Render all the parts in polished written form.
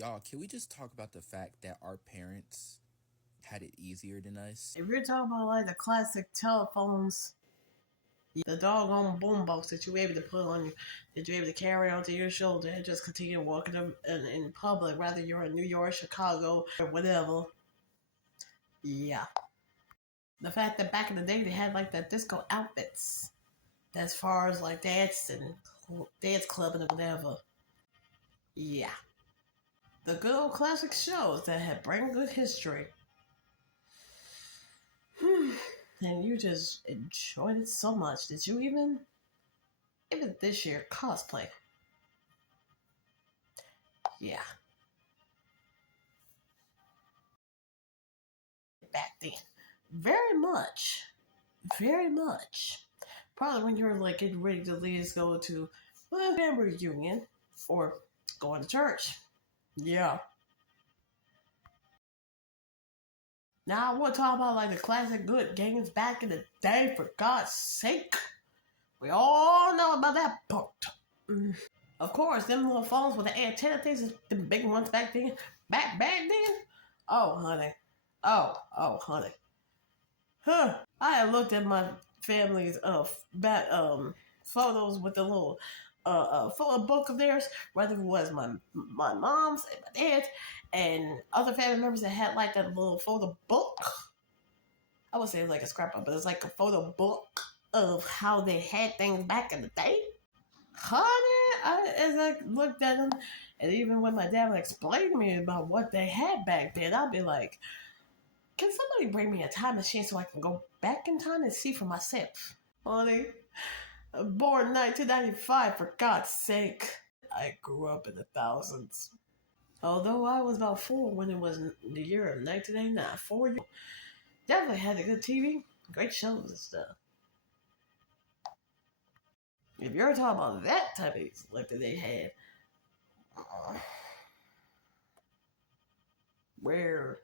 Y'all, can we just talk about the fact that our parents had it easier than us? If you're talking about like the classic telephones, the doggone boombox that you were able to put on you, that you're able to carry onto your shoulder and just continue walking in public, whether you're in New York, Chicago, or whatever. Yeah. The fact that back in the day they had like the disco outfits, as far as like dance and dance club and whatever. Yeah. The good old classic shows that had bring good history. And you just enjoyed it so much. Did you even this year cosplay? Yeah, back then, very much, very much. Probably when you were like getting ready to leave, go to a family reunion or going to church. Yeah. Now I want to talk about like the classic good games back in the day. For God's sake, we all know about that part. Of course, them little phones with the antenna things, the big ones back then. Back then. Oh, honey. Honey. Huh. I had looked at my family's back photos with the little photo book of theirs, whether it was my mom's and my dad's and other family members that had like that little photo book. I would say it's like a scrapbook, but it's like a photo book of how they had things back in the day. Honey, as I looked at them, and even when my dad would explain to me about what they had back then, I'd be like, can somebody bring me a time machine so I can go back in time and see for myself? Honey, I'm born 1995, for God's sake. I grew up in the thousands. Although I was about 4 when it was the year of 1989. 4 years. Definitely had a good TV, great shows and stuff. If you're talking about that type of like that they had, where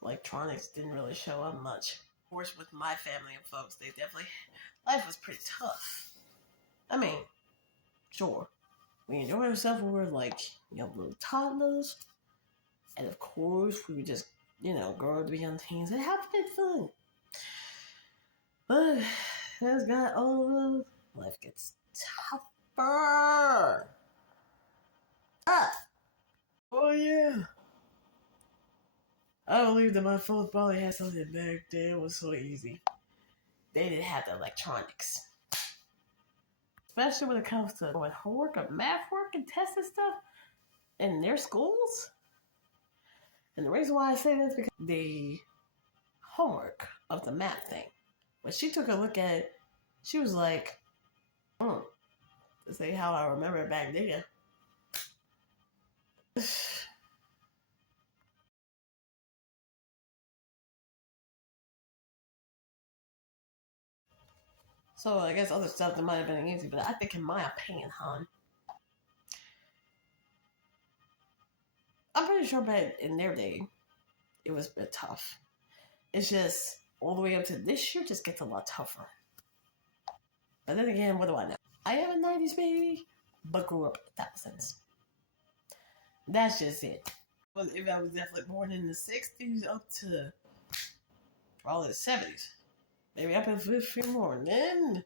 electronics didn't really show up much. Of course, with my family and folks, they definitely life was pretty tough. I mean, sure, we enjoyed ourselves when we were like little toddlers, and of course we would just grow to be young teens and have good fun. But as got older, life gets tougher. Oh yeah. I believe that my folks probably had something back then. It was so easy. They didn't have the electronics. Especially when it comes to homework or math work and tests and stuff in their schools. And the reason why I say this is because the homework of the math thing. When she took a look at it, she was like, to say how I remember it back then. So I guess other stuff that might have been easy, but I think in my opinion, hon, I'm pretty sure back in their day, it was a bit tough. It's just all the way up to this year just gets a lot tougher. But then again, what do I know? I am a 90s baby, but grew up in the thousands. That's just it. Well, if I was definitely born in the 60s up to probably the 70s, maybe up to a few more, then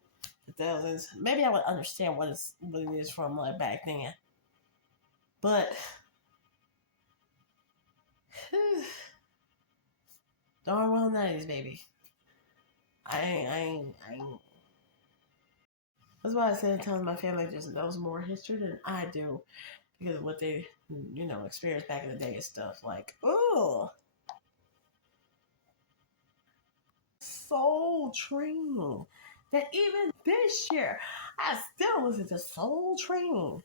the thousands, maybe I would understand what it is from like back then. But darn well 90s baby. I ain't. That's why I said telling my family just knows more history than I do because of what they, experienced back in the day and stuff. Like, oh, Soul Train. That even this year, I still listen to Soul Train.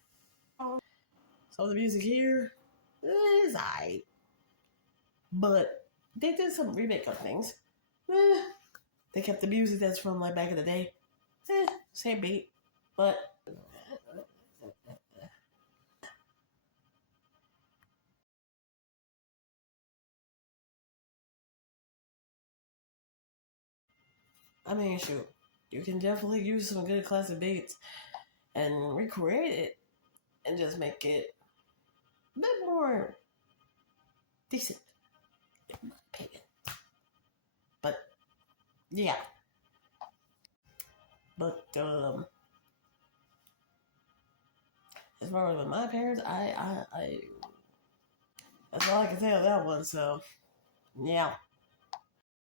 So the music here is alright, but they did some remake of things. They kept the music that's from like back in the day. Same beat, but I mean, shoot, you can definitely use some good classic beats and recreate it and just make it a bit more decent, in my opinion. But yeah. But as far as with my parents, I that's all I can say on that one. So yeah.